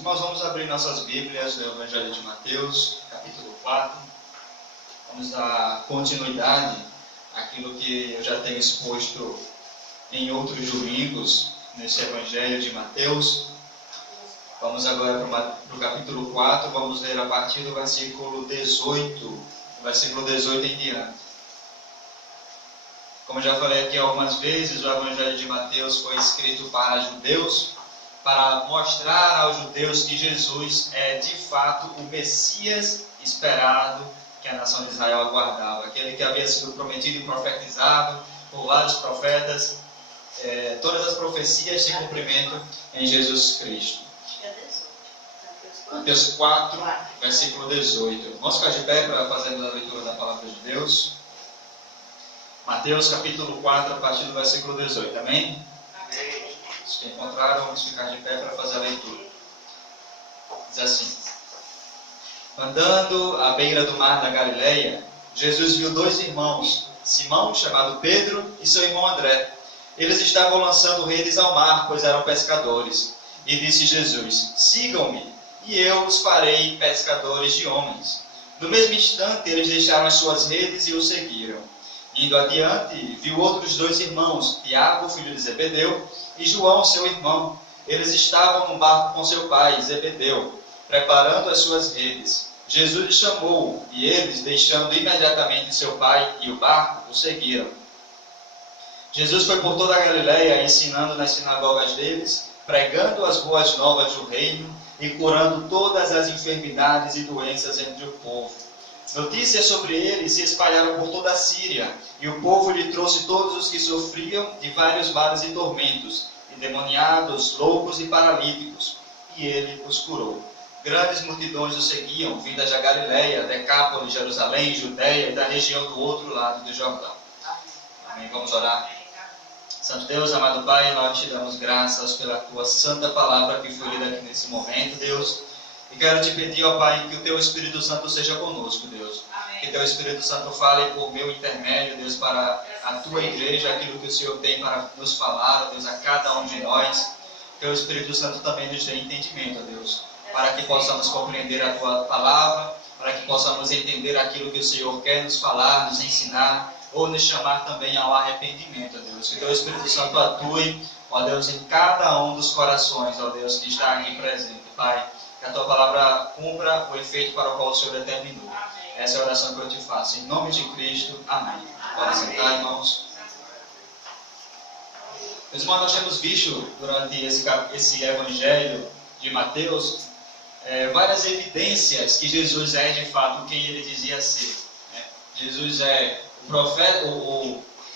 Nós vamos abrir nossas Bíblias no Evangelho de Mateus, capítulo 4. Vamos dar continuidade àquilo que eu já tenho exposto em outros domingos, nesse Evangelho de Mateus. Vamos agora para o capítulo 4, vamos ler a partir do versículo 18, versículo 18 em diante. Como já falei aqui algumas vezes, o Evangelho de Mateus foi escrito para judeus, para mostrar aos judeus que Jesus é de fato o Messias esperado que a nação de Israel aguardava, aquele que havia sido prometido e profetizado por vários profetas. Todas as profecias se cumprimentam em Jesus Cristo. Mateus 4, versículo 18. Vamos ficar de pé para fazer a leitura da palavra de Deus. Mateus capítulo 4, a partir do versículo 18. Amém? Amém. Os que encontraram, vamos ficar de pé para fazer a leitura. Diz assim: Andando à beira do mar da Galileia, Jesus viu dois irmãos, Simão, chamado Pedro, e seu irmão André. Eles estavam lançando redes ao mar, pois eram pescadores. E disse Jesus: Sigam-me, e eu os farei pescadores de homens. No mesmo instante, eles deixaram as suas redes e o seguiram. Indo adiante, viu outros dois irmãos, Tiago, filho de Zebedeu, e João, seu irmão. Eles estavam no barco com seu pai, Zebedeu, preparando as suas redes. Jesus os chamou, e eles, deixando imediatamente seu pai e o barco, o seguiram. Jesus foi por toda a Galileia, ensinando nas sinagogas deles, pregando as boas novas do reino e curando todas as enfermidades e doenças entre o povo. Notícias sobre ele se espalharam por toda a Síria, e o povo lhe trouxe todos os que sofriam de vários males e tormentos, endemoniados, loucos e paralíticos, e ele os curou. Grandes multidões o seguiam, vindas da Galileia, Decápolis, Jerusalém, Judeia e da região do outro lado do Jordão. Amém. Vamos orar. Santo Deus, amado Pai, nós te damos graças pela tua santa palavra que foi lida aqui nesse momento, Deus. E quero te pedir, ó Pai, que o teu Espírito Santo seja conosco, Deus. Amém. Que teu Espírito Santo fale por meu intermédio, Deus, para a tua igreja, aquilo que o Senhor tem para nos falar, Deus, a cada um de nós. Que o Espírito Santo também nos dê entendimento, Deus, para que possamos compreender a tua palavra, para que possamos entender aquilo que o Senhor quer nos falar, nos ensinar, ou nos chamar também ao arrependimento, Deus. Que teu Espírito Santo atue, ó Deus, em cada um dos corações, ó Deus, que está aqui presente, Pai. Que a tua palavra cumpra o efeito para o qual o Senhor determinou. Amém. Essa é a oração que eu te faço. Em nome de Cristo. Amém. Podem sentar, irmãos. Meus irmãos, nós temos visto durante esse Evangelho de Mateus várias evidências que Jesus é de fato quem ele dizia ser. Jesus é o profeta,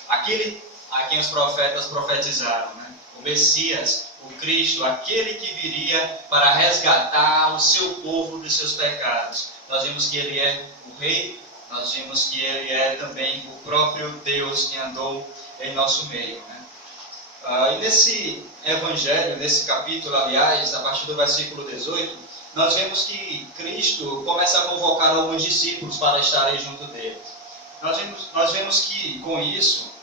aquele a quem os profetas profetizaram, o Messias, o Cristo, aquele que viria para resgatar o seu povo dos seus pecados. Nós vimos que ele é o Rei, nós vimos que ele é também o próprio Deus que andou em nosso meio. E nesse Evangelho, nesse capítulo, aliás, a partir do versículo 18, nós vemos que Cristo começa a convocar alguns discípulos para estarem junto dele. Nós vemos que, com isso,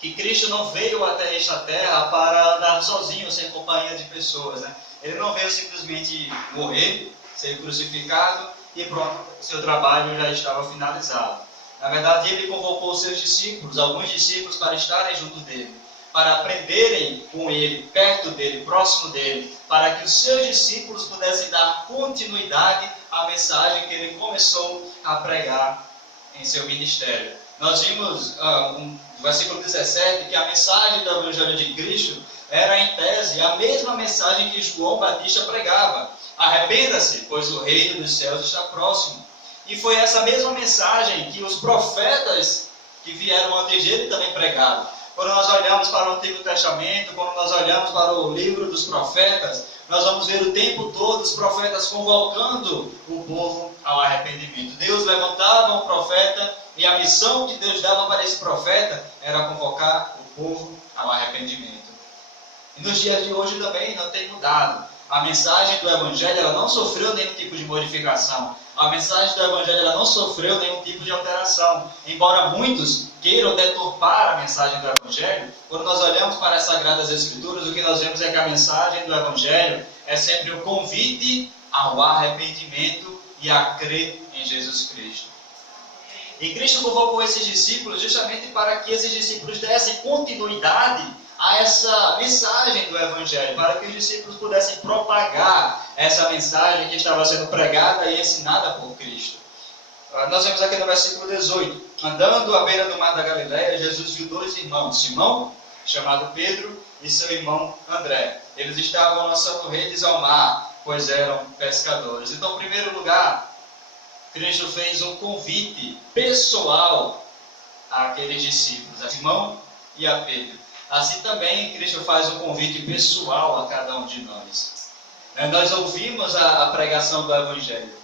que Cristo não veio até esta terra para andar sozinho, sem companhia de pessoas. Ele não veio simplesmente morrer, ser crucificado e pronto, seu trabalho já estava finalizado. Na verdade, ele convocou seus discípulos, alguns discípulos, para estarem junto dele, para aprenderem com ele, perto dele, próximo dele, para que os seus discípulos pudessem dar continuidade à mensagem que ele começou a pregar em seu ministério. Nós vimos no versículo 17 que a mensagem do Evangelho de Cristo era, em tese, a mesma mensagem que João Batista pregava. Arrependa-se, pois o reino dos céus está próximo. E foi essa mesma mensagem que os profetas que vieram antes dele também pregaram. Quando nós olhamos para o Antigo Testamento, quando nós olhamos para o livro dos profetas, nós vamos ver o tempo todo os profetas convocando o povo ao arrependimento. Deus levantava um profeta e a missão que Deus dava para esse profeta era convocar o povo ao arrependimento. E nos dias de hoje também não tem mudado. A mensagem do Evangelho ela não sofreu nenhum tipo de modificação. A mensagem do Evangelho ela não sofreu nenhum tipo de alteração. Embora muitos queiram deturpar a mensagem do Evangelho, quando nós olhamos para as Sagradas Escrituras, o que nós vemos é que a mensagem do Evangelho é sempre o convite ao arrependimento e a crer em Jesus Cristo. E Cristo convocou esses discípulos justamente para que esses discípulos dessem continuidade a essa mensagem do Evangelho, para que os discípulos pudessem propagar essa mensagem que estava sendo pregada e ensinada por Cristo. Nós vemos aqui no versículo 18: andando à beira do mar da Galileia, Jesus viu dois irmãos, Simão, chamado Pedro, e seu irmão André. Eles estavam lançando redes ao mar, pois eram pescadores. Então, em primeiro lugar, Cristo fez um convite pessoal àqueles discípulos, a Simão e a Pedro. Assim também, Cristo faz um convite pessoal a cada um de nós. Nós ouvimos a pregação do Evangelho.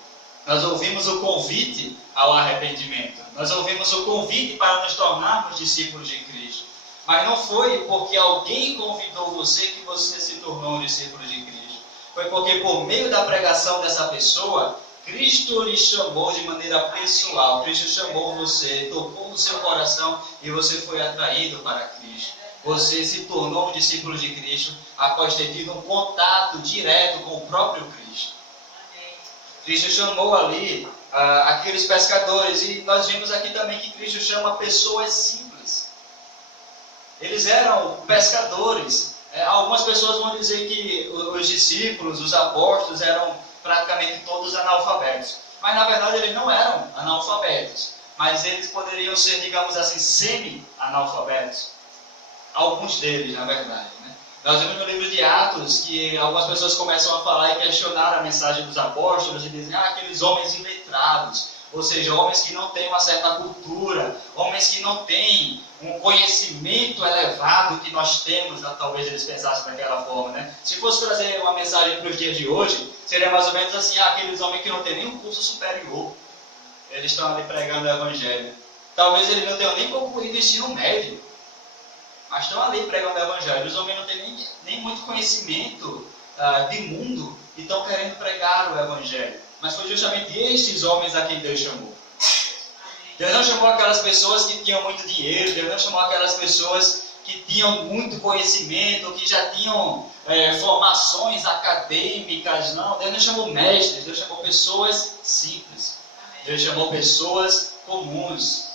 Nós ouvimos o convite ao arrependimento. Nós ouvimos o convite para nos tornarmos discípulos de Cristo. Mas não foi porque alguém convidou você que você se tornou um discípulo de Cristo. Foi porque por meio da pregação dessa pessoa, Cristo lhe chamou de maneira pessoal. Cristo chamou você, tocou no seu coração e você foi atraído para Cristo. Você se tornou um discípulo de Cristo após ter tido um contato direto com o próprio Cristo. Cristo chamou ali aqueles pescadores, e nós vimos aqui também que Cristo chama pessoas simples. Eles eram pescadores. Algumas pessoas vão dizer que os discípulos, os apóstolos, eram praticamente todos analfabetos. Mas na verdade eles não eram analfabetos. Mas eles poderiam ser, digamos assim, semi-analfabetos. Alguns deles, na verdade. Nós vemos no livro de Atos que algumas pessoas começam a falar e questionar a mensagem dos apóstolos e dizem, aqueles homens iletrados, ou seja, homens que não têm uma certa cultura, homens que não têm um conhecimento elevado que nós temos, talvez eles pensassem daquela forma, Se fosse trazer uma mensagem para os dias de hoje, seria mais ou menos assim, aqueles homens que não têm nem um curso superior, eles estão ali pregando o Evangelho. Talvez eles não tenham nem concluído o ensino médio, mas estão ali pregando o Evangelho. Os homens não têm nem muito conhecimento de mundo e estão querendo pregar o Evangelho. Mas foi justamente estes homens a quem Deus chamou. Deus não chamou aquelas pessoas que tinham muito dinheiro, Deus não chamou aquelas pessoas que tinham muito conhecimento, que já tinham formações acadêmicas, não. Deus não chamou mestres, Deus chamou pessoas simples. Deus chamou pessoas comuns.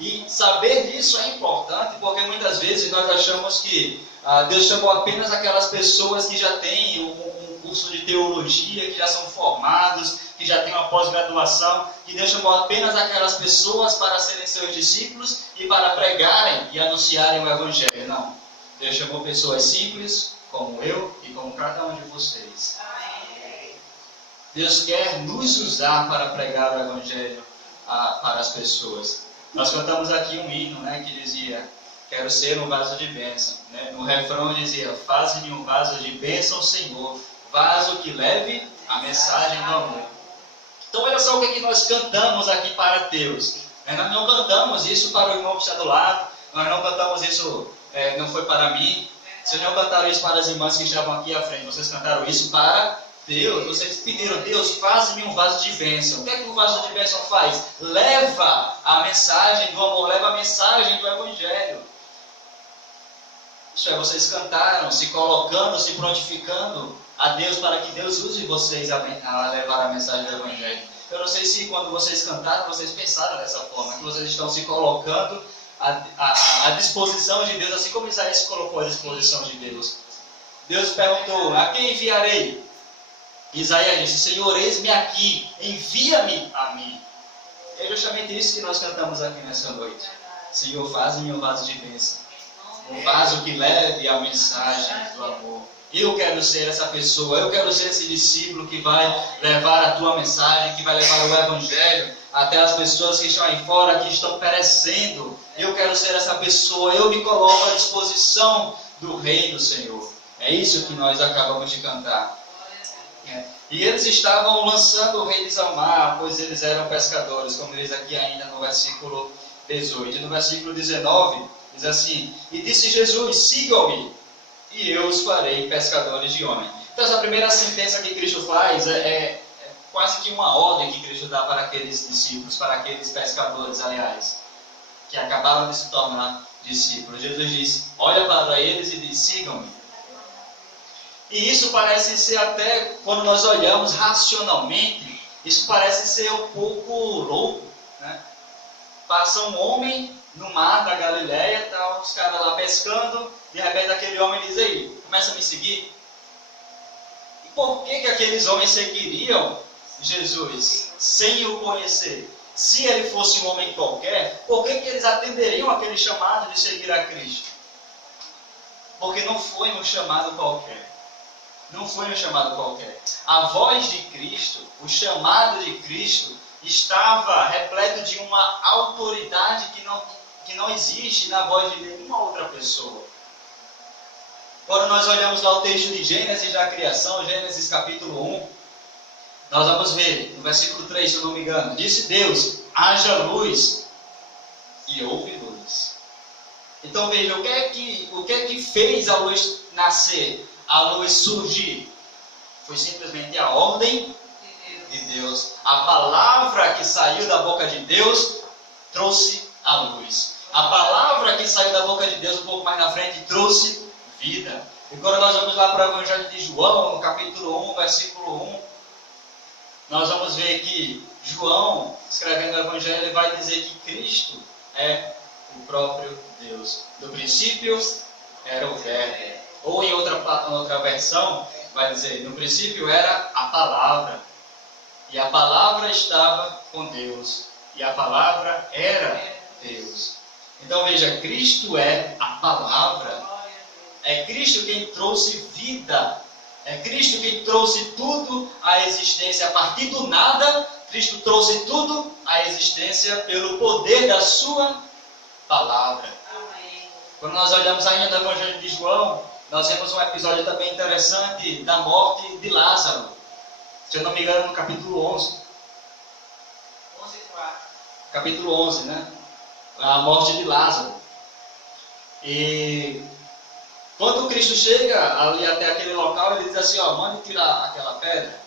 E saber disso é importante, porque muitas vezes nós achamos que Deus chamou apenas aquelas pessoas que já têm um curso de teologia, que já são formados, que já têm uma pós-graduação, que Deus chamou apenas aquelas pessoas para serem seus discípulos e para pregarem e anunciarem o Evangelho. Não. Deus chamou pessoas simples, como eu e como cada um de vocês. Deus quer nos usar para pregar o Evangelho para as pessoas. Nós cantamos aqui um hino, que dizia, quero ser um vaso de bênção. No refrão dizia, faze-me um vaso de bênção, Senhor, vaso que leve a mensagem do amor. Então olha só o que nós cantamos aqui para Deus. Nós não cantamos isso para o irmão que está do lado, nós não cantamos isso, não foi para mim. Vocês não cantaram isso para as irmãs que estavam aqui à frente, vocês cantaram isso para Deus. Vocês pediram, Deus, faz-me um vaso de bênção. O que é que um vaso de bênção faz? Leva a mensagem do amor, leva a mensagem do Evangelho. Isso é, vocês cantaram, se colocando, se prontificando a Deus para que Deus use vocês a levar a mensagem do Evangelho. Eu não sei se quando vocês cantaram, vocês pensaram dessa forma, que vocês estão se colocando à disposição de Deus, assim como Isaías se colocou à disposição de Deus. Deus perguntou, a quem enviarei? Isaías disse, Senhor, eis-me aqui, envia-me a mim. É justamente isso que nós cantamos aqui nessa noite. Senhor, faz-me um vaso de bênção. Um vaso que leve a mensagem do amor. Eu quero ser essa pessoa, eu quero ser esse discípulo que vai levar a tua mensagem, que vai levar o Evangelho até as pessoas que estão aí fora, que estão perecendo. Eu quero ser essa pessoa, eu me coloco à disposição do reino, Senhor. É isso que nós acabamos de cantar. E eles estavam lançando redes ao mar, pois eles eram pescadores, como diz aqui ainda no versículo 18. E no versículo 19, diz assim, e disse Jesus, sigam-me, e eu os farei pescadores de homens. Então essa primeira sentença que Cristo faz é quase que uma ordem que Cristo dá para aqueles discípulos, para aqueles pescadores, aliás, que acabaram de se tornar discípulos. Jesus diz, olha para eles e diz, sigam-me. E isso parece ser até, quando nós olhamos racionalmente, isso parece ser um pouco louco, né? Passa um homem no mar da Galileia, tá, os caras lá pescando, de repente aquele homem diz: aí, começa a me seguir. E por que aqueles homens seguiriam Jesus sem o conhecer? Se ele fosse um homem qualquer, por que eles atenderiam aquele chamado de seguir a Cristo? Porque não foi um chamado qualquer. Não foi um chamado qualquer. A voz de Cristo, o chamado de Cristo, estava repleto de uma autoridade que não existe na voz de nenhuma outra pessoa. Quando nós olhamos lá o texto de Gênesis da criação, Gênesis capítulo 1, nós vamos ver, no versículo 3, se eu não me engano, disse Deus: haja luz, e houve luz. Então veja, o que é que fez a luz nascer, a luz surgir? Foi simplesmente a ordem de Deus. A palavra que saiu da boca de Deus trouxe a luz. A palavra que saiu da boca de Deus um pouco mais na frente trouxe vida. E quando nós vamos lá para o Evangelho de João, no capítulo 1, versículo 1, nós vamos ver que João, escrevendo o Evangelho, ele vai dizer que Cristo é o próprio Deus. No princípio era o Verbo. Ou em outra versão, vai dizer: no princípio era a palavra. E a palavra estava com Deus. E a palavra era Deus. Então veja, Cristo é a palavra. É Cristo quem trouxe vida. É Cristo quem trouxe tudo à existência. A partir do nada, Cristo trouxe tudo à existência pelo poder da sua palavra. Quando nós olhamos ainda no Evangelho de João, nós vemos um episódio também interessante da morte de Lázaro. Se eu não me engano, no capítulo 11. Capítulo 11, né? A morte de Lázaro. E quando Cristo chega ali até aquele local, ele diz assim: ó, mande tirar aquela pedra.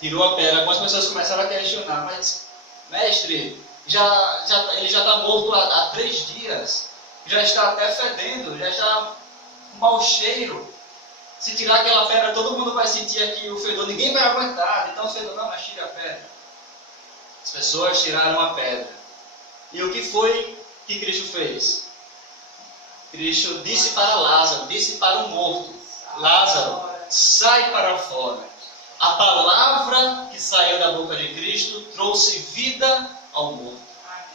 Tirou a pedra. Algumas pessoas começaram a questionar: mas, mestre, ele já está morto há 3 dias. Já está até fedendo, já está com mau cheiro. Se tirar aquela pedra, todo mundo vai sentir aqui o fedor, ninguém vai aguentar. Então o fedor: não, mas tira a pedra. As pessoas tiraram a pedra. E o que foi que Cristo fez? Cristo disse para Lázaro, disse para o morto: Lázaro, sai para fora. A palavra que saiu da boca de Cristo trouxe vida ao morto.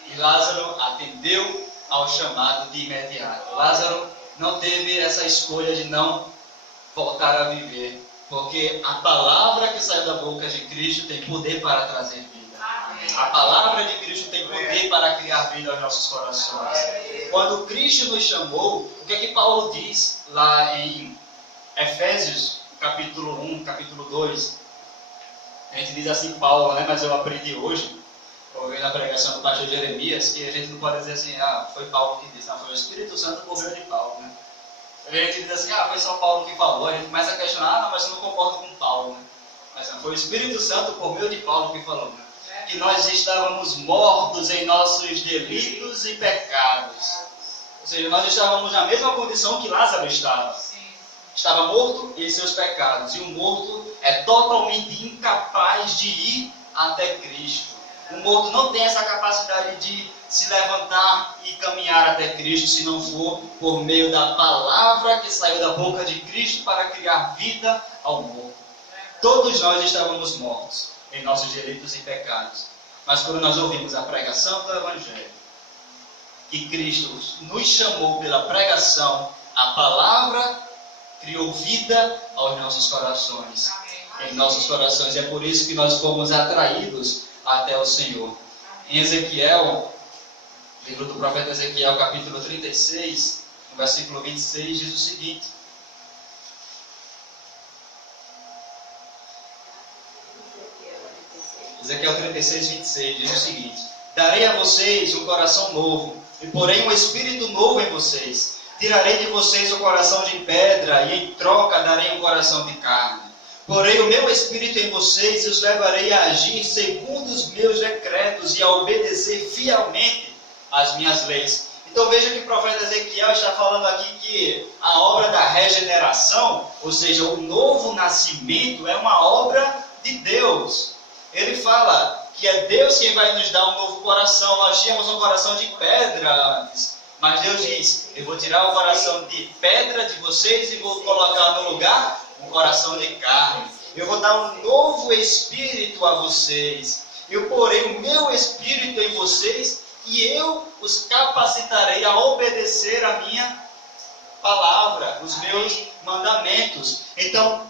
E Lázaro atendeu ao chamado de imediato. Lázaro não teve essa escolha de não voltar a viver, porque a palavra que saiu da boca de Cristo tem poder para trazer vida. A palavra de Cristo tem poder para criar vida aos nossos corações. Quando Cristo nos chamou, o que é que Paulo diz lá em Efésios, capítulo 1, capítulo 2? A gente diz assim, Paulo, né? Mas eu aprendi hoje, ouvindo a pregação do pastor Jeremias, que a gente não pode dizer assim: ah, foi Paulo que disse. Não, foi o Espírito Santo por meio de Paulo, né? A gente diz assim: ah, foi só Paulo que falou. A gente começa a questionar: ah, não, mas eu não concordo com Paulo, né? Mas não, foi o Espírito Santo por meio de Paulo que falou, né? Que nós estávamos mortos em nossos delitos e pecados. Ou seja, nós estávamos na mesma condição que Lázaro estava. Estava morto em seus pecados. E o morto é totalmente incapaz de ir até Cristo. O morto não tem essa capacidade de se levantar e caminhar até Cristo, se não for por meio da palavra que saiu da boca de Cristo para criar vida ao morto. Todos nós estávamos mortos em nossos delitos e pecados. Mas quando nós ouvimos a pregação do Evangelho, que Cristo nos chamou pela pregação, a palavra criou vida aos nossos corações. Em nossos corações. É por isso que nós fomos atraídos até o Senhor. Em Ezequiel, livro do profeta Ezequiel, capítulo 36, no versículo 26, diz o seguinte: Ezequiel 36, 26 diz o seguinte: darei a vocês um coração novo, e porei um espírito novo em vocês. Tirarei de vocês o coração de pedra, e em troca darei um coração de carne. Porei o meu espírito em vocês e os levarei a agir segundo os meus decretos e a obedecer fielmente as minhas leis. Então veja que o profeta Ezequiel está falando aqui que a obra da regeneração, ou seja, o novo nascimento, é uma obra de Deus. Ele fala que é Deus quem vai nos dar um novo coração. Nós tínhamos um coração de pedra antes, mas Deus diz: eu vou tirar o coração de pedra de vocês e vou colocar no lugar um coração de carne. Eu vou dar um novo espírito a vocês. Eu porei o meu espírito em vocês e eu os capacitarei a obedecer a minha palavra, os meus mandamentos. Então,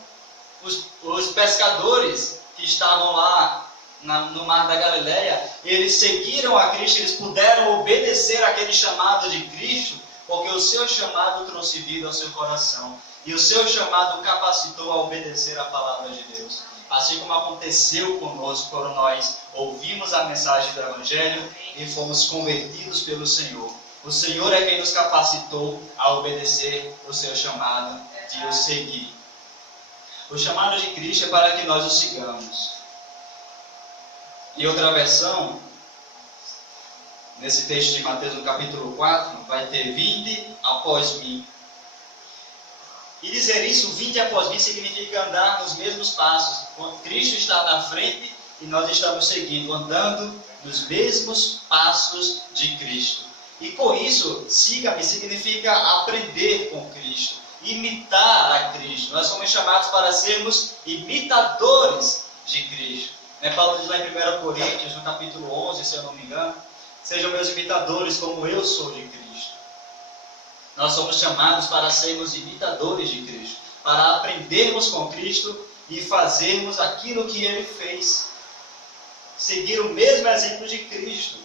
os pescadores que estavam lá no mar da Galileia, eles seguiram a Cristo, eles puderam obedecer aquele chamado de Cristo, porque o seu chamado trouxe vida ao seu coração. E o seu chamado capacitou a obedecer a palavra de Deus. Assim como aconteceu conosco quando nós ouvimos a mensagem do Evangelho e fomos convertidos pelo Senhor. O Senhor é quem nos capacitou a obedecer o seu chamado de o seguir. O chamado de Cristo é para que nós o sigamos. Em outra versão, nesse texto de Mateus, no capítulo 4, vai ter: vinde após mim. E dizer isso, vinde após mim, significa andar nos mesmos passos. Cristo está na frente e nós estamos seguindo, andando nos mesmos passos de Cristo. E com isso, siga-me significa aprender com Cristo, imitar a Cristo. Nós somos chamados para sermos imitadores de Cristo. Paulo diz lá em 1 Coríntios, no capítulo 11, se eu não me engano: sejam meus imitadores como eu sou de Cristo. Nós somos chamados para sermos imitadores de Cristo, para aprendermos com Cristo e fazermos aquilo que Ele fez. Seguir o mesmo exemplo de Cristo.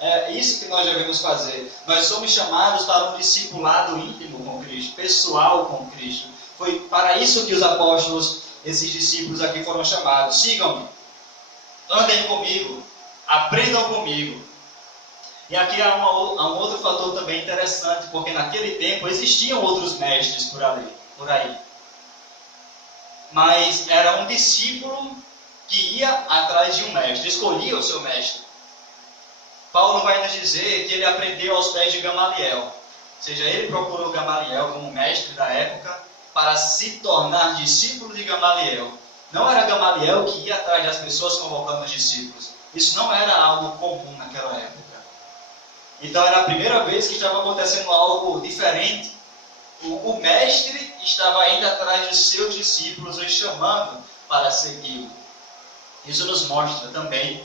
É isso que nós devemos fazer. Nós somos chamados para um discipulado íntimo com Cristo, pessoal com Cristo. Foi para isso que os apóstolos, esses discípulos aqui, foram chamados. Sigam-me, andem comigo, aprendam comigo. E aqui há um outro fator também interessante, porque naquele tempo existiam outros mestres por aí. Mas era um discípulo que ia atrás de um mestre, escolhia o seu mestre. Paulo vai nos dizer que ele aprendeu aos pés de Gamaliel. Ou seja, ele procurou Gamaliel como mestre da época para se tornar discípulo de Gamaliel. Não era Gamaliel que ia atrás das pessoas convocando os discípulos. Isso não era algo comum naquela época. Então era a primeira vez que estava acontecendo algo diferente. O mestre estava indo atrás dos seus discípulos, os chamando para segui-lo. Isso nos mostra também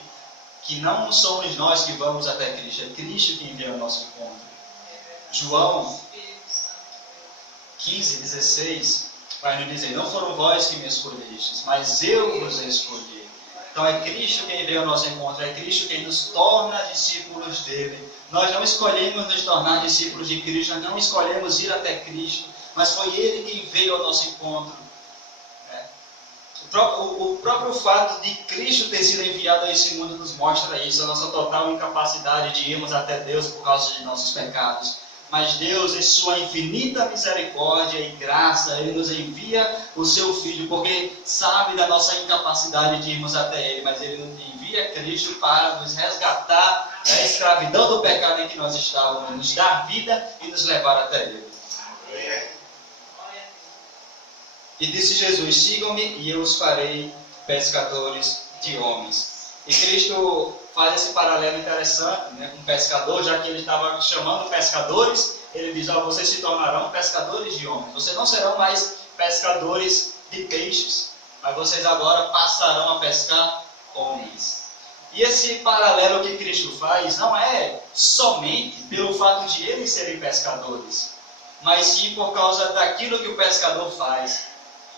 que não somos nós que vamos até Cristo, é Cristo que envia o nosso encontro. João 15:16 vai nos dizer: não foram vós que me escolhestes, mas eu vos escolhi. Então é Cristo quem veio ao nosso encontro, é Cristo quem nos torna discípulos dele. Nós não escolhemos nos tornar discípulos de Cristo, nós não escolhemos ir até Cristo, mas foi Ele quem veio ao nosso encontro. O próprio fato de Cristo ter sido enviado a esse mundo nos mostra isso, a nossa total incapacidade de irmos até Deus por causa de nossos pecados. Mas Deus, em sua infinita misericórdia e graça, Ele nos envia o seu Filho, porque sabe da nossa incapacidade de irmos até Ele, mas Ele nos envia Cristo para nos resgatar da escravidão do pecado em que nós estávamos, nos dar vida e nos levar até Ele. E disse Jesus: sigam-me e eu os farei pescadores de homens. E Cristo faz esse paralelo interessante, com o pescador, já que ele estava chamando pescadores, ele diz: vocês se tornarão pescadores de homens. Vocês não serão mais pescadores de peixes, mas vocês agora passarão a pescar homens. E esse paralelo que Cristo faz não é somente pelo fato de eles serem pescadores, mas sim por causa daquilo que o pescador faz.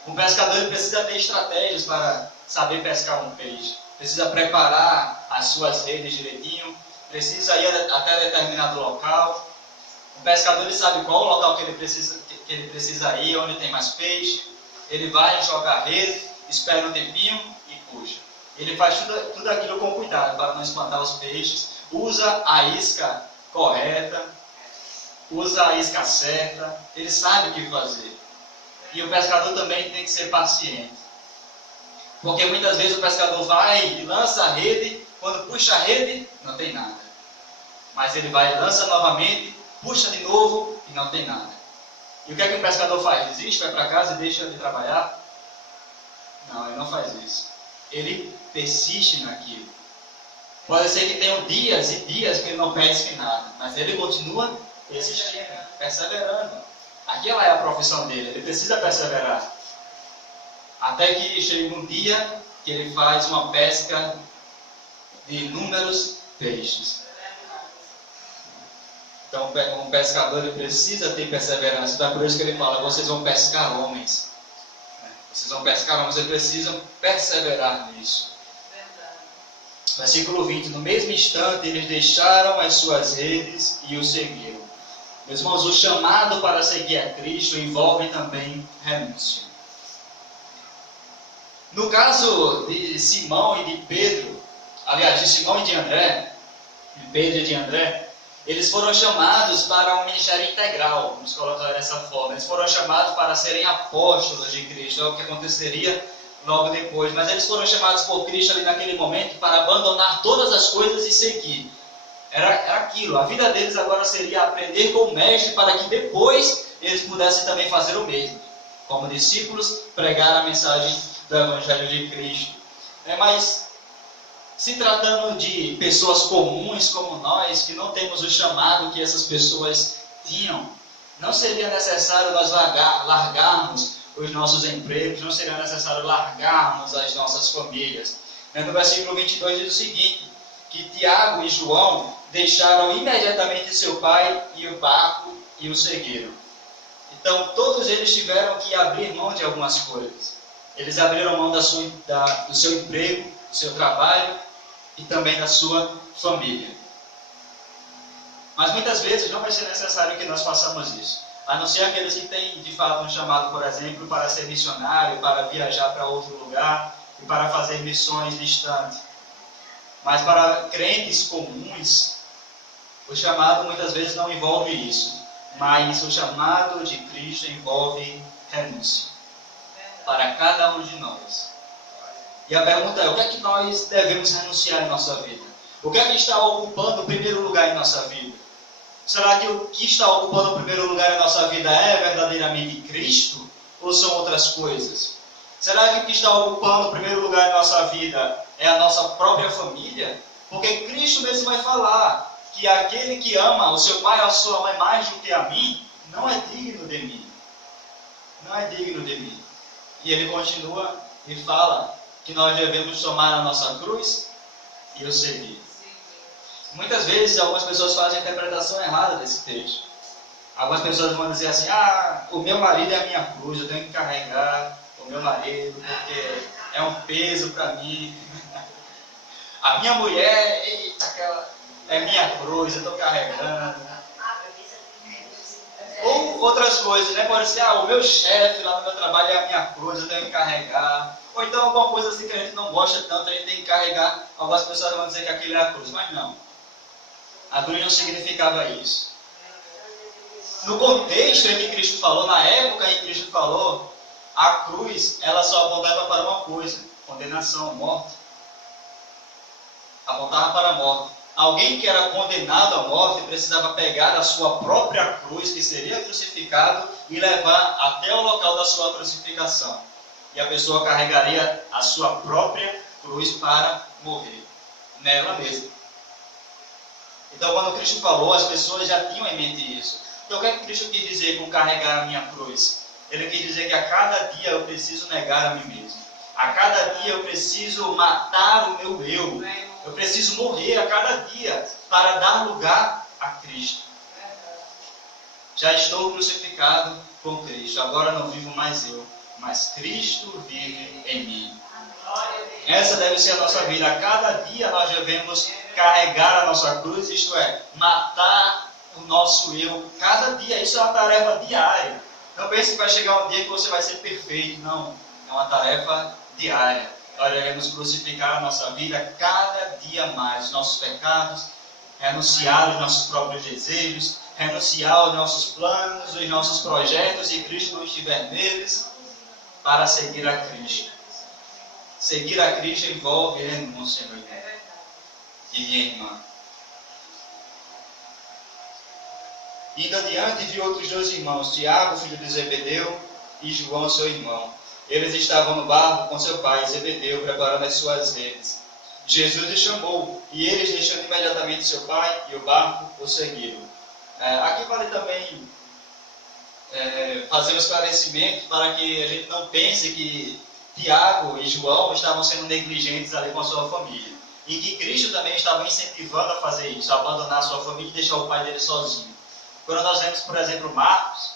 O pescador precisa ter estratégias para saber pescar um peixe. Precisa preparar as suas redes direitinho. Precisa ir até determinado local. O pescador ele sabe qual o local que ele precisa ir, onde tem mais peixe. Ele vai jogar a rede, espera um tempinho e puxa. Ele faz tudo aquilo com cuidado para não espantar os peixes. Usa a isca correta. Usa a isca certa. Ele sabe o que fazer. E o pescador também tem que ser paciente. Porque muitas vezes o pescador vai e lança a rede, quando puxa a rede, não tem nada. Mas ele vai e lança novamente, puxa de novo e não tem nada. E o que é que o pescador faz? Desiste, vai para casa e deixa de trabalhar? Não, ele não faz isso. Ele persiste naquilo. Pode ser que tenham dias e dias que ele não pesque nada, mas ele continua persistindo, perseverando. Aquela é a profissão dele, ele precisa perseverar. Até que chega um dia que ele faz uma pesca de inúmeros peixes. Então, um pescador ele precisa ter perseverança. Então, é por isso que ele fala: vocês vão pescar homens. Vocês vão pescar homens, vocês precisam perseverar nisso. Versículo 20: no mesmo instante eles deixaram as suas redes e o seguiram. Meus irmãos, o chamado para seguir a Cristo envolve também renúncia. No caso de Simão e de Pedro, aliás, de Simão e de André, de Pedro e de André, eles foram chamados para um ministério integral, vamos colocar dessa forma. Eles foram chamados para serem apóstolos de Cristo, é o que aconteceria logo depois. Mas eles foram chamados por Cristo ali naquele momento para abandonar todas as coisas e seguir. Era aquilo, a vida deles agora seria aprender com o Mestre para que depois eles pudessem também fazer o mesmo. Como discípulos, pregar a mensagem do Evangelho de Cristo. Mas se tratando de pessoas comuns como nós, que não temos o chamado que essas pessoas tinham, não seria necessário nós largarmos os nossos empregos, não seria necessário largarmos as nossas famílias. No versículo 22 diz o seguinte: que Tiago e João deixaram imediatamente seu pai e o barco e o seguiram. Então todos eles tiveram que abrir mão de algumas coisas. Eles abriram mão do seu emprego, do seu trabalho e também da sua família. Mas muitas vezes não vai ser necessário que nós façamos isso. A não ser aqueles que têm de fato um chamado, por exemplo, para ser missionário, para viajar para outro lugar e para fazer missões distantes. Mas para crentes comuns, o chamado muitas vezes não envolve isso. Mas o chamado de Cristo envolve renúncia para cada um de nós. E a pergunta é: o que é que nós devemos renunciar em nossa vida? O que é que está ocupando o primeiro lugar em nossa vida? Será que o que está ocupando o primeiro lugar em nossa vida é verdadeiramente Cristo? Ou são outras coisas? Será que o que está ocupando o primeiro lugar em nossa vida é a nossa própria família? Porque Cristo mesmo vai falar que aquele que ama o seu pai ou a sua mãe mais do que a mim, não é digno de mim. Não é digno de mim. E ele continua e fala que nós devemos tomar a nossa cruz e o seguir. Muitas vezes algumas pessoas fazem a interpretação errada desse texto. Algumas pessoas vão dizer assim: o meu marido é a minha cruz, eu tenho que carregar o meu marido porque é um peso para mim. A minha mulher, eita, aquela é minha cruz, eu estou carregando. Ou outras coisas, né? Pode ser: o meu chefe lá no meu trabalho é a minha cruz, eu tenho que carregar. Ou então alguma coisa assim que a gente não gosta tanto, a gente tem que carregar. Algumas pessoas vão dizer que aquilo é a cruz, mas não. A cruz não significava isso. No contexto em que Cristo falou, na época em que Cristo falou, a cruz, ela só apontava para uma coisa: condenação, morte. Apontava para a morte. Alguém que era condenado à morte precisava pegar a sua própria cruz, que seria crucificado, e levar até o local da sua crucificação. E a pessoa carregaria a sua própria cruz para morrer nela mesma. Então, quando Cristo falou, as pessoas já tinham em mente isso. Então, o que é que Cristo quis dizer com carregar a minha cruz? Ele quis dizer que a cada dia eu preciso negar a mim mesmo. A cada dia eu preciso matar o meu eu. Eu preciso morrer a cada dia para dar lugar a Cristo. Já estou crucificado com Cristo. Agora não vivo mais eu, mas Cristo vive em mim. Essa deve ser a nossa vida. A cada dia nós devemos carregar a nossa cruz, isto é, matar o nosso eu. Cada dia, isso é uma tarefa diária. Não pense que vai chegar um dia que você vai ser perfeito. Não, é uma tarefa diária. Nós devemos crucificar a nossa vida cada dia mais, os nossos pecados, renunciar aos nossos próprios desejos, renunciar aos nossos planos, os nossos projetos, e Cristo não estiver neles, para seguir a Cristo. Seguir a Cristo envolve renúncia, meu irmão e minha irmã. Indo adiante, viu outros 2 irmãos, Tiago, filho de Zebedeu, e João, seu irmão. Eles estavam no barco com seu pai, Zebedeu, preparando as suas redes. Jesus os chamou, e eles, deixando imediatamente seu pai e o barco, o seguiram. Aqui vale também fazer um esclarecimento para que a gente não pense que Tiago e João estavam sendo negligentes ali com a sua família. E que Cristo também estava incentivando a fazer isso, a abandonar a sua família e deixar o pai dele sozinho. Quando nós vemos, por exemplo, Marcos,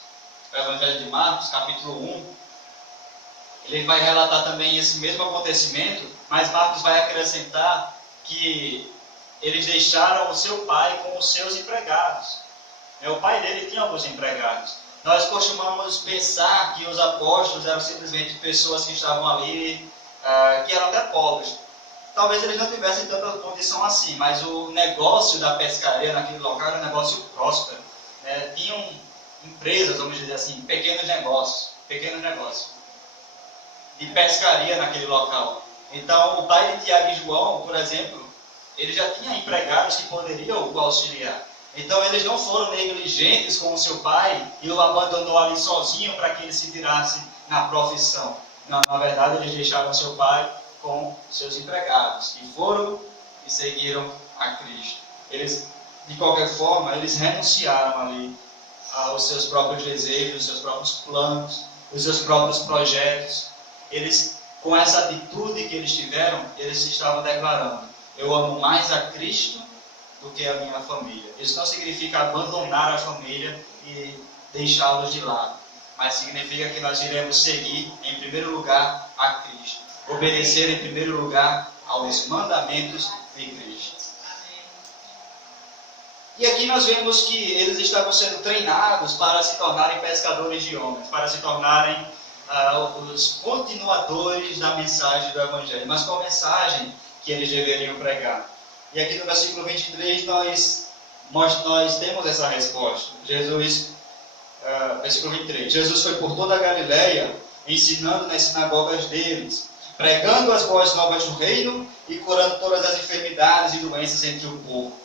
o Evangelho de Marcos, capítulo 1, ele vai relatar também esse mesmo acontecimento, mas Marcos vai acrescentar que eles deixaram o seu pai com os seus empregados. O pai dele tinha alguns empregados. Nós costumamos pensar que os apóstolos eram simplesmente pessoas que estavam ali, que eram até pobres. Talvez eles não tivessem tanta condição assim, mas o negócio da pescaria naquele local era um negócio próspero. Tinham empresas, vamos dizer assim, pequenos negócios de pescaria naquele local. Então, o pai de Tiago e João, por exemplo, ele já tinha empregados que poderiam o auxiliar. Então, eles não foram negligentes com o seu pai e o abandonou ali sozinho para que ele se virasse na profissão. Não, na verdade, eles deixaram seu pai com seus empregados e foram e seguiram a Cristo. Eles, de qualquer forma, eles renunciaram ali aos seus próprios desejos, os seus próprios planos, os seus próprios projetos. Eles, com essa atitude que eles tiveram, eles estavam declarando: eu amo mais a Cristo do que a minha família. Isso não significa abandonar a família e deixá-los de lado, mas significa que nós iremos seguir, em primeiro lugar, a Cristo. Obedecer, em primeiro lugar, aos mandamentos de Cristo. E aqui nós vemos que eles estavam sendo treinados para se tornarem pescadores de homens, para se tornarem os continuadores da mensagem do Evangelho. Mas qual mensagem que eles deveriam pregar? E aqui no versículo 23 nós temos essa resposta. Versículo 23. Jesus foi por toda a Galileia, ensinando nas sinagogas deles, pregando as boas novas do reino e curando todas as enfermidades e doenças entre o povo.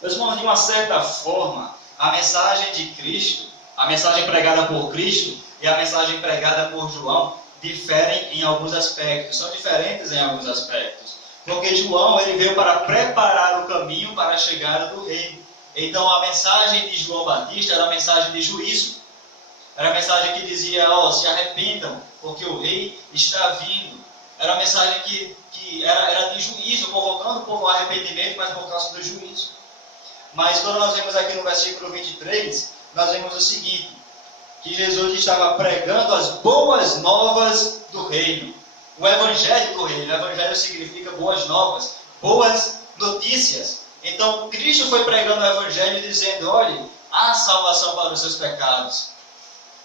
Meus irmãos, de uma certa forma, a mensagem de Cristo, a mensagem pregada por Cristo e a mensagem pregada por João diferem em alguns aspectos, são diferentes em alguns aspectos. Porque João ele veio para preparar o caminho para a chegada do reino. Então a mensagem de João Batista era a mensagem de juízo. Era a mensagem que dizia: se arrependam, porque o rei está vindo. Era a mensagem que era de juízo, convocando o povo ao arrependimento, mas por causa do juízo. Mas quando nós vemos aqui no versículo 23, nós vemos o seguinte: que Jesus estava pregando as boas novas do reino. O evangelho do reino. O evangelho significa boas novas, boas notícias. Então Cristo foi pregando o evangelho dizendo: olhe, há salvação para os seus pecados.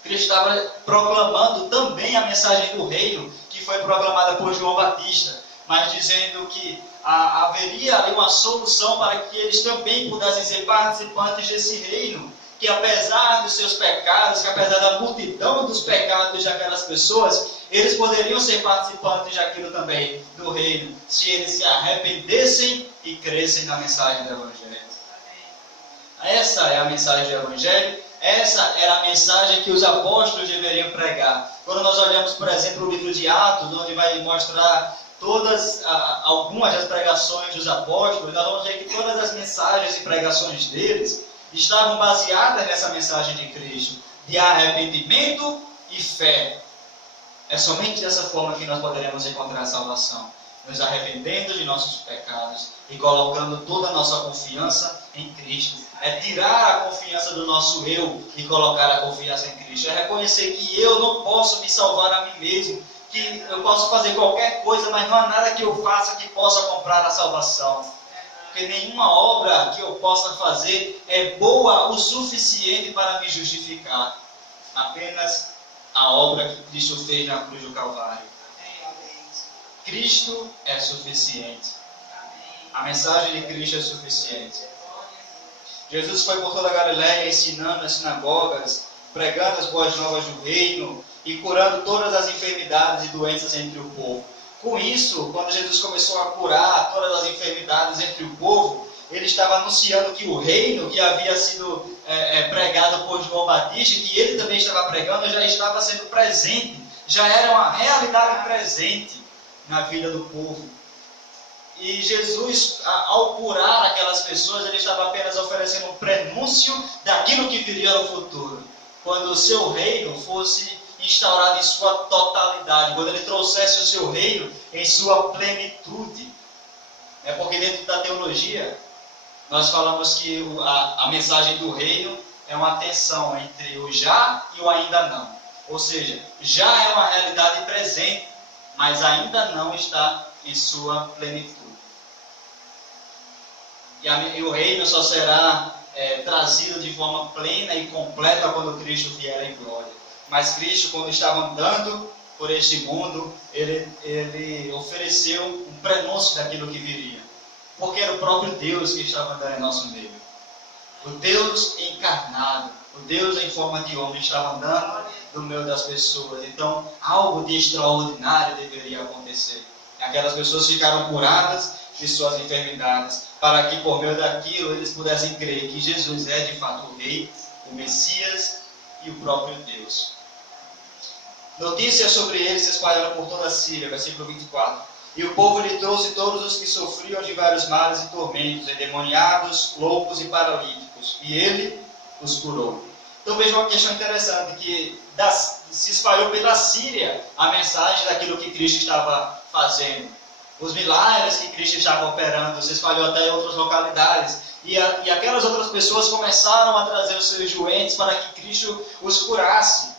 Cristo estava proclamando também a mensagem do reino, que foi proclamada por João Batista, mas dizendo que haveria ali uma solução para que eles também pudessem ser participantes desse reino, que apesar dos seus pecados, que apesar da multidão dos pecados daquelas pessoas, eles poderiam ser participantes daquilo também, do reino, se eles se arrependessem e crescem na mensagem do Evangelho. Essa é a mensagem do Evangelho, essa era a mensagem que os apóstolos deveriam pregar. Quando nós olhamos, por exemplo, o livro de Atos, onde vai mostrar algumas das pregações dos apóstolos, nós vamos ver que todas as mensagens e pregações deles estavam baseadas nessa mensagem de Cristo, de arrependimento e fé. É somente dessa forma que nós poderemos encontrar a salvação, nos arrependendo de nossos pecados e colocando toda a nossa confiança em Cristo. É tirar a confiança do nosso eu e colocar a confiança em Cristo. É reconhecer que eu não posso me salvar a mim mesmo, que eu posso fazer qualquer coisa, mas não há nada que eu faça que possa comprar a salvação. Porque nenhuma obra que eu possa fazer é boa o suficiente para me justificar. Apenas a obra que Cristo fez na cruz do Calvário. Cristo é suficiente. A mensagem de Cristo é suficiente. Jesus foi por toda a Galileia ensinando nas sinagogas, pregando as boas novas do reino e curando todas as enfermidades e doenças entre o povo. Com isso, quando Jesus começou a curar todas as enfermidades entre o povo, ele estava anunciando que o reino que havia sido pregado por João Batista, que ele também estava pregando, já estava sendo presente, já era uma realidade presente na vida do povo. E Jesus, ao curar aquelas pessoas, ele estava apenas oferecendo um prenúncio daquilo que viria no futuro, quando o seu reino fosse instaurado em sua totalidade, quando ele trouxesse o seu reino em sua plenitude. É porque dentro da teologia, nós falamos que a mensagem do reino é uma tensão entre o já e o ainda não. Ou seja, já é uma realidade presente, mas ainda não está em sua plenitude. E o reino só será trazido de forma plena e completa quando Cristo vier em glória. Mas Cristo, quando estava andando por este mundo, ele ofereceu um prenúncio daquilo que viria. Porque era o próprio Deus que estava andando em nosso meio. O Deus encarnado, o Deus em forma de homem estava andando no meio das pessoas. Então, algo de extraordinário deveria acontecer. E aquelas pessoas ficaram curadas de suas enfermidades, para que por meio daquilo eles pudessem crer que Jesus é de fato o Rei, o Messias e o próprio Deus. Notícias sobre ele se espalharam por toda a Síria, versículo 24. E o povo lhe trouxe todos os que sofriam de vários males e tormentos, endemoniados, loucos e paralíticos, e ele os curou. Então veja uma questão interessante, que se espalhou pela Síria a mensagem daquilo que Cristo estava fazendo. Os milagres que Cristo estava operando se espalhou até em outras localidades. E aquelas outras pessoas começaram a trazer os seus doentes para que Cristo os curasse.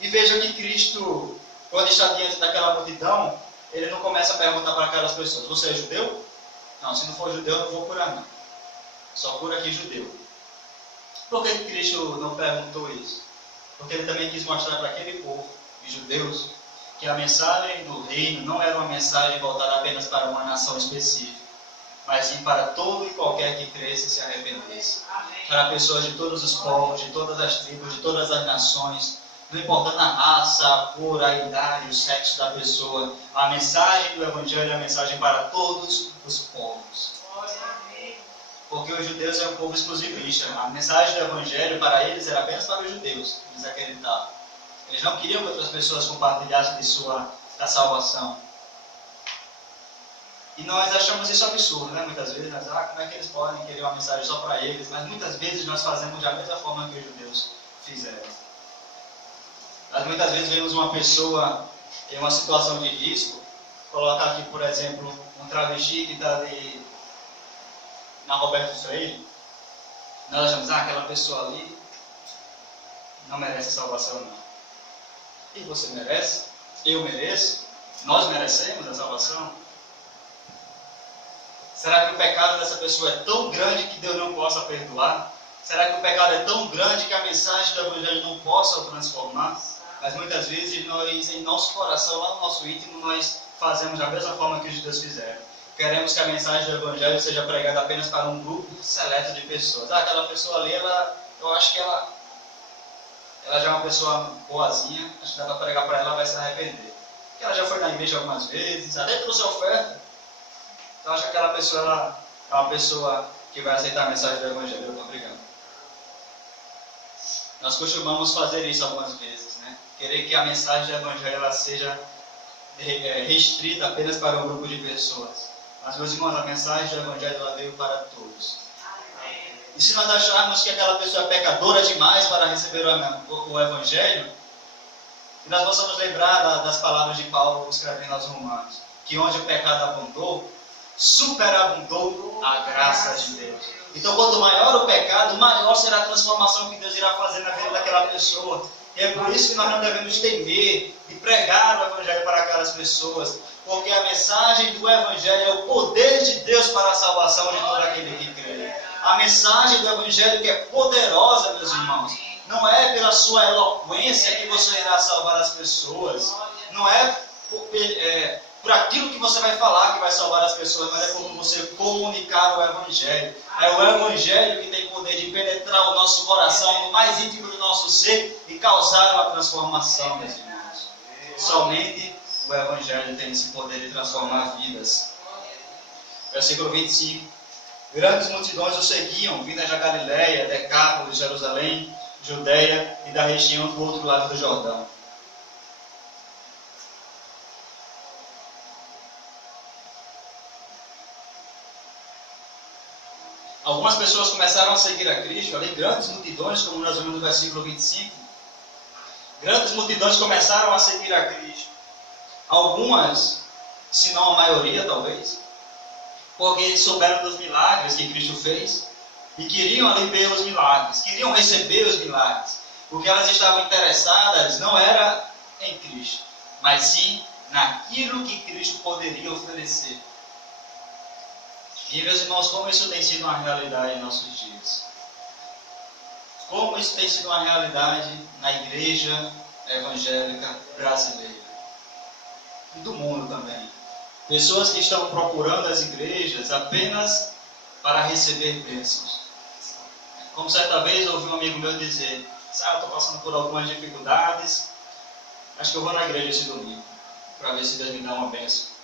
E vejam que Cristo, quando está diante daquela multidão, ele não começa a perguntar para aquelas pessoas: você é judeu? Não, se não for judeu, eu não vou curar não. Só cura aqui judeu. Por que Cristo não perguntou isso? Porque ele também quis mostrar para aquele povo, os judeus, que a mensagem do reino não era uma mensagem voltada apenas para uma nação específica, mas sim para todo e qualquer que cresça e se arrependesse. Para pessoas de todos os povos, de todas as tribos, de todas as nações, não importando a raça, a cor, a idade, o sexo da pessoa. A mensagem do Evangelho é a mensagem para todos os povos. Porque os judeus é um povo exclusivista. A mensagem do Evangelho para eles era apenas para os judeus. Eles acreditavam. Eles não queriam que outras pessoas compartilhassem da salvação. E nós achamos isso absurdo, né? Muitas vezes nós, como é que eles podem querer uma mensagem só para eles? Mas muitas vezes nós fazemos da mesma forma que os judeus fizeram. Nós muitas vezes vemos uma pessoa em uma situação de risco, colocar aqui, por exemplo, um travesti que está ali na Roberto Freire. Nós achamos, aquela pessoa ali não merece salvação não. E você merece? Eu mereço? Nós merecemos a salvação? Será que o pecado dessa pessoa é tão grande que Deus não possa perdoar? Será que o pecado é tão grande que a mensagem do Evangelho não possa o transformar? Mas muitas vezes nós, em nosso coração, lá no nosso íntimo, nós fazemos da mesma forma que os judeus fizeram. Queremos que a mensagem do Evangelho seja pregada apenas para um grupo seleto de pessoas. Aquela pessoa ali, eu acho que ela já é uma pessoa boazinha, acho que dá para pregar para ela, ela vai se arrepender. Porque ela já foi na igreja algumas vezes, até trouxe oferta. Então acho que aquela pessoa é uma pessoa que vai aceitar a mensagem do Evangelho. Obrigado. Nós costumamos fazer isso algumas vezes, né? Querer que a mensagem do Evangelho ela seja restrita apenas para um grupo de pessoas. Mas, meus irmãos, a mensagem do Evangelho ela veio para todos. E se nós acharmos que aquela pessoa é pecadora demais para receber o Evangelho, que nós possamos lembrar das palavras de Paulo escrevendo aos Romanos, que onde o pecado abundou, superabundou a graça de Deus. Então, quanto maior o pecado, maior será a transformação que Deus irá fazer na vida daquela pessoa. E é por isso que nós não devemos temer de pregar o Evangelho para aquelas pessoas, porque a mensagem do Evangelho é o poder de Deus para a salvação de todo aquele que crê. A mensagem do Evangelho que é poderosa, meus irmãos, não é pela sua eloquência que você irá salvar as pessoas, não é por aquilo que você vai falar que vai salvar as pessoas, mas é por você comunicar o Evangelho. É o Evangelho que tem poder de penetrar o nosso coração, no mais íntimo do nosso ser e causar uma transformação, meus irmãos. Somente o Evangelho tem esse poder de transformar vidas. Versículo 25. Grandes multidões o seguiam, vindas da Galiléia, Decápolis, Jerusalém, Judeia e da região do outro lado do Jordão. Algumas pessoas começaram a seguir a Cristo, ali grandes multidões, como nós vemos no versículo 25. Grandes multidões começaram a seguir a Cristo. Algumas, se não a maioria talvez, porque eles souberam dos milagres que Cristo fez e queriam ali ver os milagres, queriam receber os milagres. O que elas estavam interessadas não era em Cristo, mas sim naquilo que Cristo poderia oferecer. E, meus irmãos, como isso tem sido uma realidade em nossos dias? Como isso tem sido uma realidade na igreja evangélica brasileira? E do mundo também. Pessoas que estão procurando as igrejas apenas para receber bênçãos. Como certa vez ouvi um amigo meu dizer: eu estou passando por algumas dificuldades, acho que eu vou na igreja esse domingo, para ver se Deus me dá uma bênção.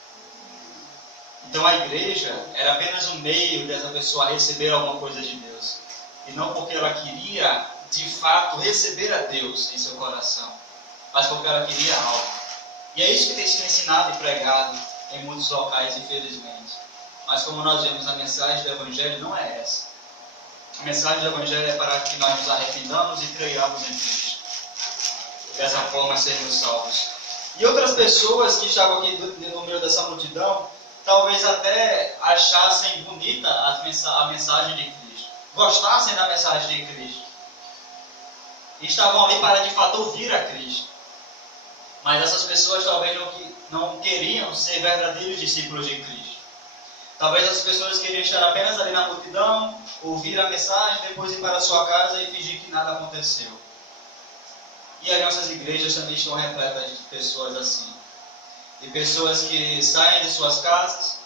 Então a igreja era apenas um meio dessa pessoa receber alguma coisa de Deus. E não porque ela queria, de fato, receber a Deus em seu coração, mas porque ela queria algo. E é isso que tem sido ensinado e pregado em muitos locais, infelizmente. Mas como nós vemos, a mensagem do Evangelho não é essa. A mensagem do Evangelho é para que nós nos arrependamos e creiamos em Cristo. Dessa forma sermos salvos. E outras pessoas que estavam aqui no meio dessa multidão, talvez até achassem bonita a mensagem de Cristo, gostassem da mensagem de Cristo, e estavam ali para de fato ouvir a Cristo. Mas essas pessoas talvez não queriam ser verdadeiros discípulos de Cristo. Talvez essas pessoas queriam estar apenas ali na multidão, ouvir a mensagem, depois ir para a sua casa e fingir que nada aconteceu. E as nossas igrejas também estão repletas de pessoas assim. De pessoas que saem de suas casas,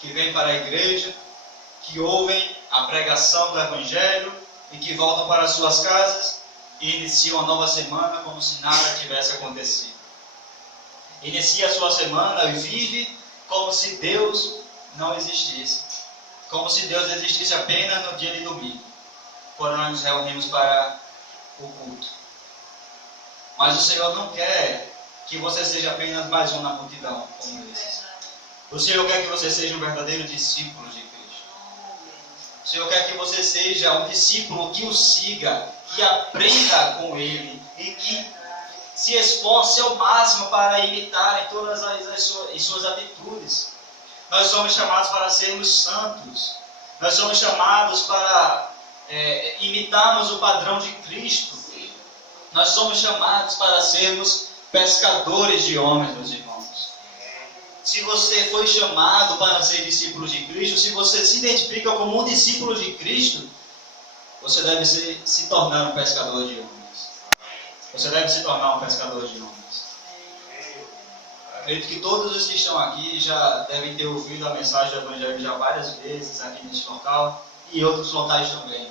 que vêm para a igreja, que ouvem a pregação do Evangelho e que voltam para suas casas e iniciam a nova semana como se nada tivesse acontecido. Inicia a sua semana e vive como se Deus não existisse. Como se Deus existisse apenas no dia de domingo, quando nós nos reunimos para o culto. Mas o Senhor não quer que você seja apenas mais um na multidão como esses. O Senhor quer que você seja um verdadeiro discípulo de Cristo. O Senhor quer que você seja um discípulo que o siga, que aprenda com Ele e que se esforce ao máximo para imitar em todas as suas atitudes. Nós somos chamados para sermos santos. Nós somos chamados para imitarmos o padrão de Cristo. Nós somos chamados para sermos pescadores de homens, meus irmãos. Se você foi chamado para ser discípulo de Cristo, se você se identifica como um discípulo de Cristo, você deve se tornar um pescador de homens. Você deve se tornar um pescador de homens. Acredito que todos os que estão aqui já devem ter ouvido a mensagem do Evangelho já várias vezes aqui neste local e em outros locais também.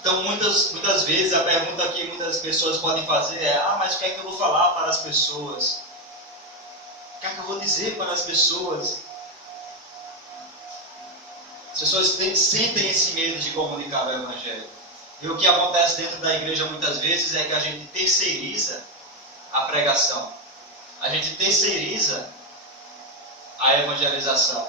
Então, muitas vezes, a pergunta que muitas pessoas podem fazer é: mas o que é que eu vou falar para as pessoas? O que é que eu vou dizer para as pessoas? As pessoas sentem esse medo de comunicar o Evangelho. E o que acontece dentro da igreja muitas vezes é que a gente terceiriza a pregação. A gente terceiriza a evangelização.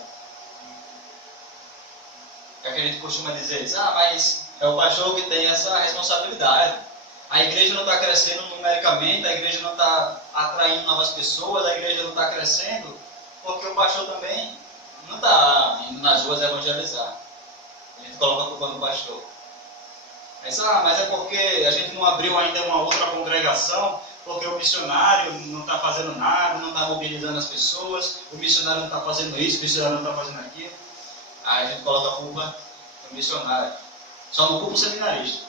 O que a gente costuma dizer? Mas é o pastor que tem essa responsabilidade. A igreja não está crescendo numericamente, a igreja não está atraindo novas pessoas, a igreja não está crescendo, porque o pastor também não está indo nas ruas evangelizar. A gente coloca a culpa no pastor. Mas é porque a gente não abriu ainda uma outra congregação, porque o missionário não está fazendo nada, não está mobilizando as pessoas, o missionário não está fazendo isso, o missionário não está fazendo aquilo. Aí a gente coloca a culpa no missionário. Só não culpa o seminarista.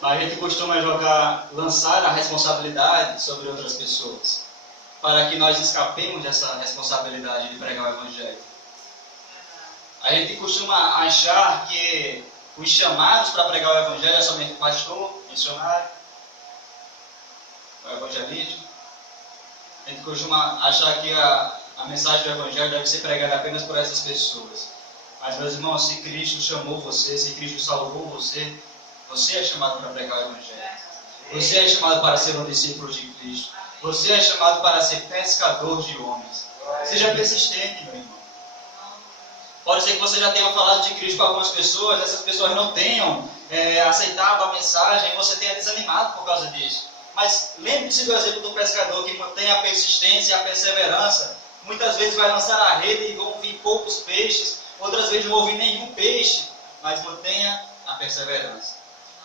Mas a gente costuma lançar a responsabilidade sobre outras pessoas, para que nós escapemos dessa responsabilidade de pregar o Evangelho. A gente costuma achar que os chamados para pregar o Evangelho é somente o pastor, missionário, o evangelista. A gente costuma achar que a a mensagem do Evangelho deve ser pregada apenas por essas pessoas. Mas, meus irmãos, se Cristo chamou você, se Cristo salvou você, você é chamado para pregar o Evangelho. Você é chamado para ser um discípulo de Cristo. Você é chamado para ser pescador de homens. Seja persistente, meu irmão. Pode ser que você já tenha falado de Cristo para algumas pessoas, essas pessoas não tenham aceitado a mensagem e você tenha desanimado por causa disso. Mas lembre-se do exemplo do pescador que mantém a persistência e a perseverança. Muitas vezes vai lançar a rede e vão vir poucos peixes, outras vezes não vão vir nenhum peixe, mas mantenha a perseverança.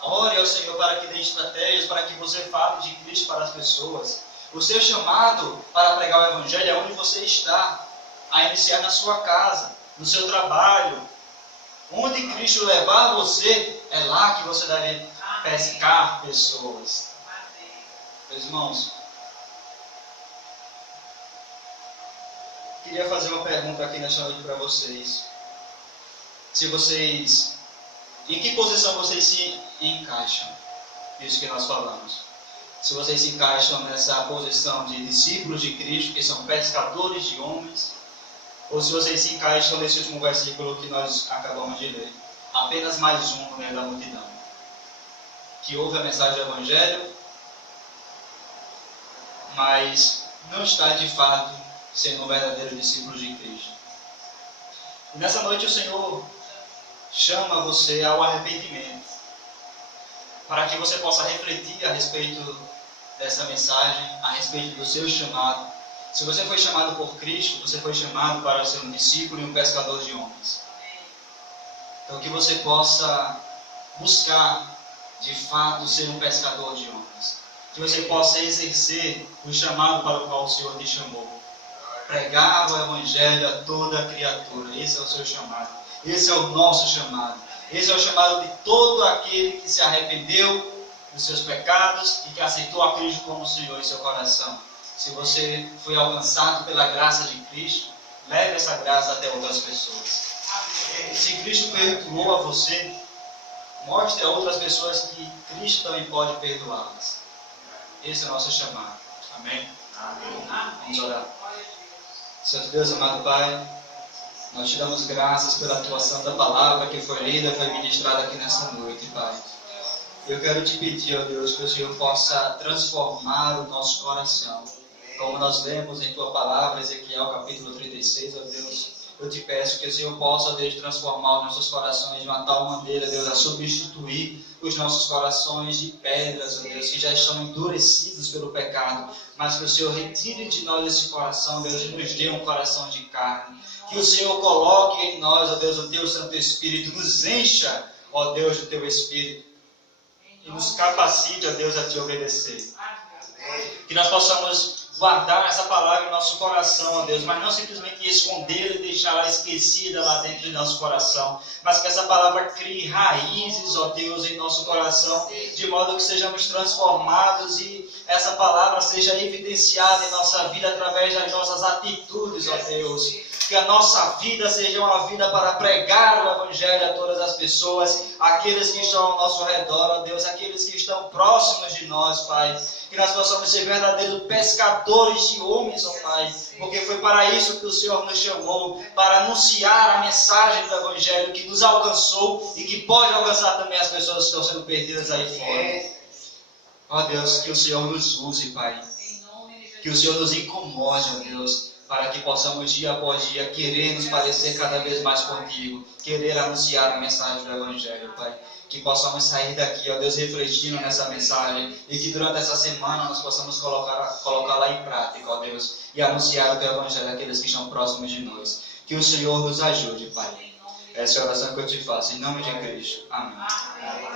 Ore ao Senhor para que dê estratégias, para que você fale de Cristo para as pessoas. O seu chamado para pregar o Evangelho é onde você está, a iniciar na sua casa, no seu trabalho. Onde Cristo levar você, é lá que você deve pescar pessoas. Meus irmãos, queria fazer uma pergunta aqui nesta noite para vocês. Em que posição vocês se encaixam? Isso que nós falamos. Se vocês se encaixam nessa posição de discípulos de Cristo, que são pescadores de homens, ou se vocês se encaixam nesse último versículo que nós acabamos de ler. Apenas mais um no meio da multidão, que ouve a mensagem do Evangelho, mas não está de fato sendo um verdadeiro discípulo de Cristo. E nessa noite o Senhor chama você ao arrependimento, para que você possa refletir a respeito dessa mensagem, a respeito do seu chamado. Se você foi chamado por Cristo, você foi chamado para ser um discípulo e um pescador de homens. Então que você possa buscar de fato ser um pescador de homens. Que você possa exercer o chamado para o qual o Senhor te chamou. Pregar o Evangelho a toda criatura. Esse é o seu chamado. Esse é o nosso chamado. Esse é o chamado de todo aquele que se arrependeu dos seus pecados e que aceitou a Cristo como Senhor em seu coração. Se você foi alcançado pela graça de Cristo, leve essa graça até outras pessoas. Se Cristo perdoou a você, mostre a outras pessoas que Cristo também pode perdoá-las. Esse é o nosso chamado. Amém? Vamos orar. Santo Deus, amado Pai, nós te damos graças pela tua santa palavra que foi lida, foi ministrada aqui nessa noite, Pai. Eu quero te pedir, ó Deus, que o Senhor possa transformar o nosso coração. Como nós lemos em tua palavra, Ezequiel capítulo 36, ó Deus, eu te peço que o Senhor possa, Deus, transformar os nossos corações de uma tal maneira, Deus, a substituir os nossos corações de pedras, ó Deus, que já estão endurecidos pelo pecado, mas que o Senhor retire de nós esse coração, Deus, e nos dê um coração de carne. Que o Senhor coloque em nós, ó Deus, o teu Santo Espírito, nos encha, ó Deus, do teu Espírito, e nos capacite, ó Deus, a te obedecer. Que nós possamos guardar essa palavra em nosso coração, ó Deus, mas não simplesmente escondê-la e deixá-la esquecida lá dentro de nosso coração, mas que essa palavra crie raízes, ó Deus, em nosso coração, de modo que sejamos transformados e essa palavra seja evidenciada em nossa vida através das nossas atitudes, ó Deus. Que a nossa vida seja uma vida para pregar o Evangelho a todas as pessoas, aqueles que estão ao nosso redor, ó Deus, aqueles que estão próximos de nós, Pai. Que nós possamos ser verdadeiros pescadores de homens, ó Pai, porque foi para isso que o Senhor nos chamou, para anunciar a mensagem do Evangelho que nos alcançou e que pode alcançar também as pessoas que estão sendo perdidas aí fora. Ó Deus, que o Senhor nos use, Pai. Que o Senhor nos incomode, ó Deus, para que possamos dia após dia querer nos parecer cada vez mais contigo, querer anunciar a mensagem do Evangelho, Pai. Que possamos sair daqui, ó Deus, refletindo nessa mensagem e que durante essa semana nós possamos colocá-la em prática, ó Deus, e anunciar o teu Evangelho àqueles que estão próximos de nós. Que o Senhor nos ajude, Pai. Essa é a oração que eu te faço, em nome de Cristo. Amém.